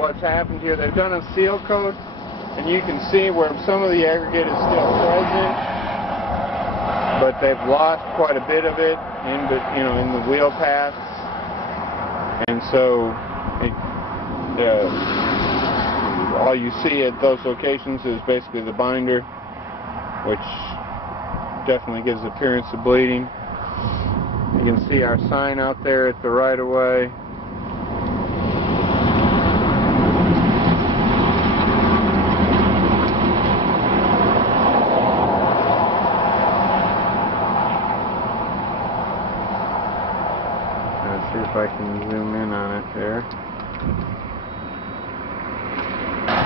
what's happened here. They've done a seal coat, and you can see where some of the aggregate is still present, but they've lost quite a bit of it in the wheel paths, and so all you see at those locations is basically the binder, which definitely gives the appearance of bleeding. You can see our sign out there at the right-of-way. Let's see if I can zoom in on it there.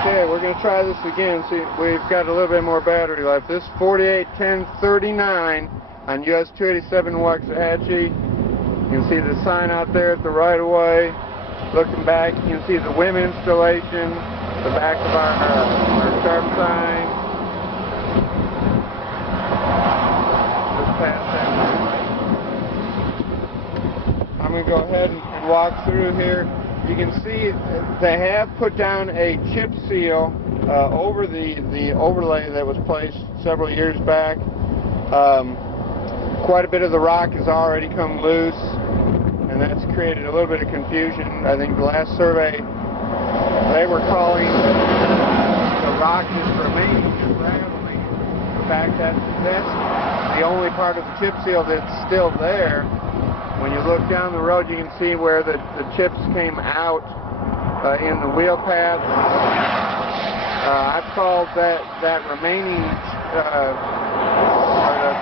Okay, we're going to try this again. See, we've got a little bit more battery life. This is 481039 on US 287 Waxahachie. You can see the sign out there at the right-of-way. Looking back, you can see the WIM installation, the back of our sharp sign. Just past that. I'm going to go ahead and walk through here. You can see they have put down a chip seal over the overlay that was placed several years back. Quite a bit of the rock has already come loose, and that's created a little bit of confusion. I think the last survey, they were calling the rock is remaining unraveling. In fact, that's the only part of the chip seal that's still there. When you look down the road, you can see where the chips came out in the wheel path. I've called that remaining,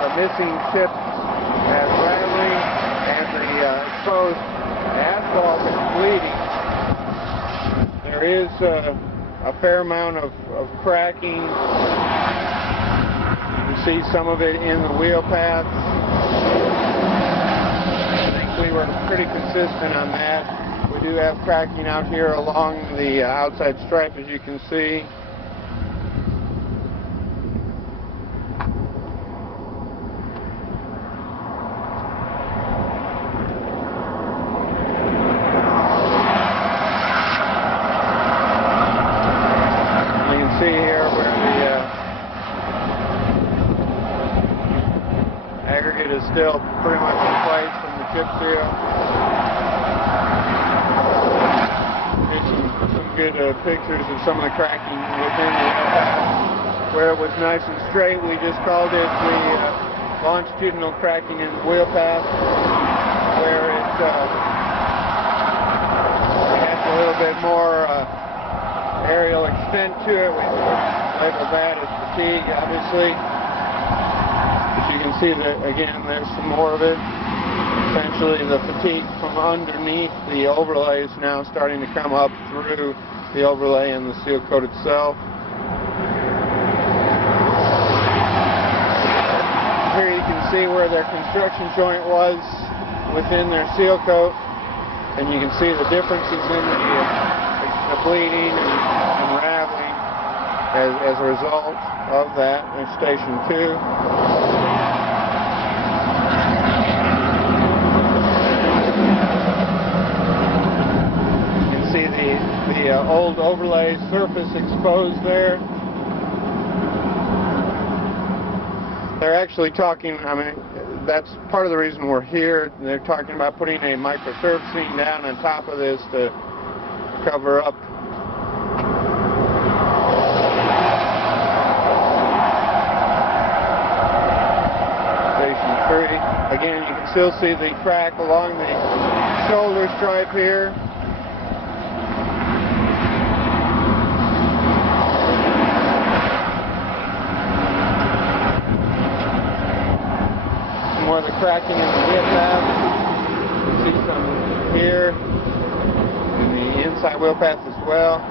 the missing chip as rattling, and the exposed asphalt is bleeding. There is a fair amount of cracking. You can see some of it in the wheel paths. We were pretty consistent on that. We do have cracking out here along the outside stripe, as you can see. You can see here where the aggregate is still pretty much in place from the chip seal. Here's some good pictures of some of the cracking within the wheel. Where it was nice and straight, we just called it the longitudinal cracking in the wheel path. Where it has a little bit more aerial extent to it, we label that as fatigue, obviously. But you can see that, again, there's some more of it. Essentially, the fatigue from underneath the overlay is now starting to come up through the overlay and the seal coat itself. Here you can see where their construction joint was within their seal coat, and you can see the differences in the bleeding and raveling as a result of that. There's station 2. The old overlay surface exposed there. They're actually talking, I mean, that's part of the reason we're here. They're talking about putting a microsurfacing down on top of this to cover up. Station 3. Again, you can still see the crack along the shoulder stripe here. More of the cracking in the wheel path. You can see some here in the inside wheel path as well.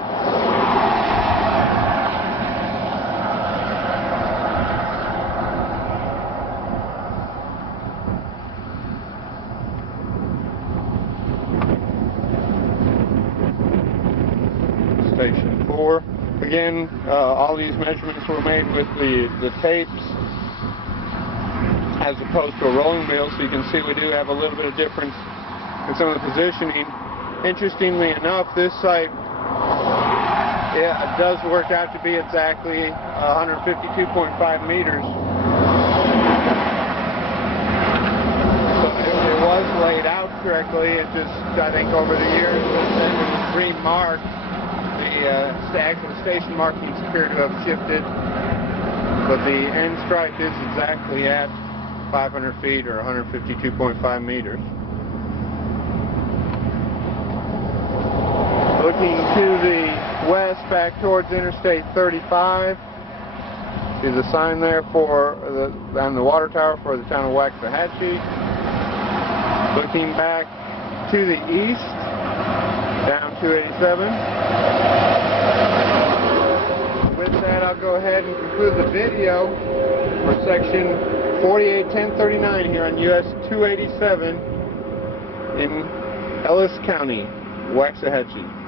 Station 4. Again, all these measurements were made with the tapes as opposed to a rolling wheel, so you can see we do have a little bit of difference in some of the positioning. Interestingly enough, this site Yeah, it does work out to be exactly 152.5 meters. So it was laid out correctly. It just, I think, over the years, it was remarked. The actual station markings appear to have shifted, but the end stripe is exactly at 500 feet or 152.5 meters. Looking to the west back towards Interstate 35. See the sign there for on the water tower for the town of Waxahachie. Looking back to the east, down 287. With that, I'll go ahead and conclude the video for section 481039 here on US 287 in Ellis County, Waxahachie.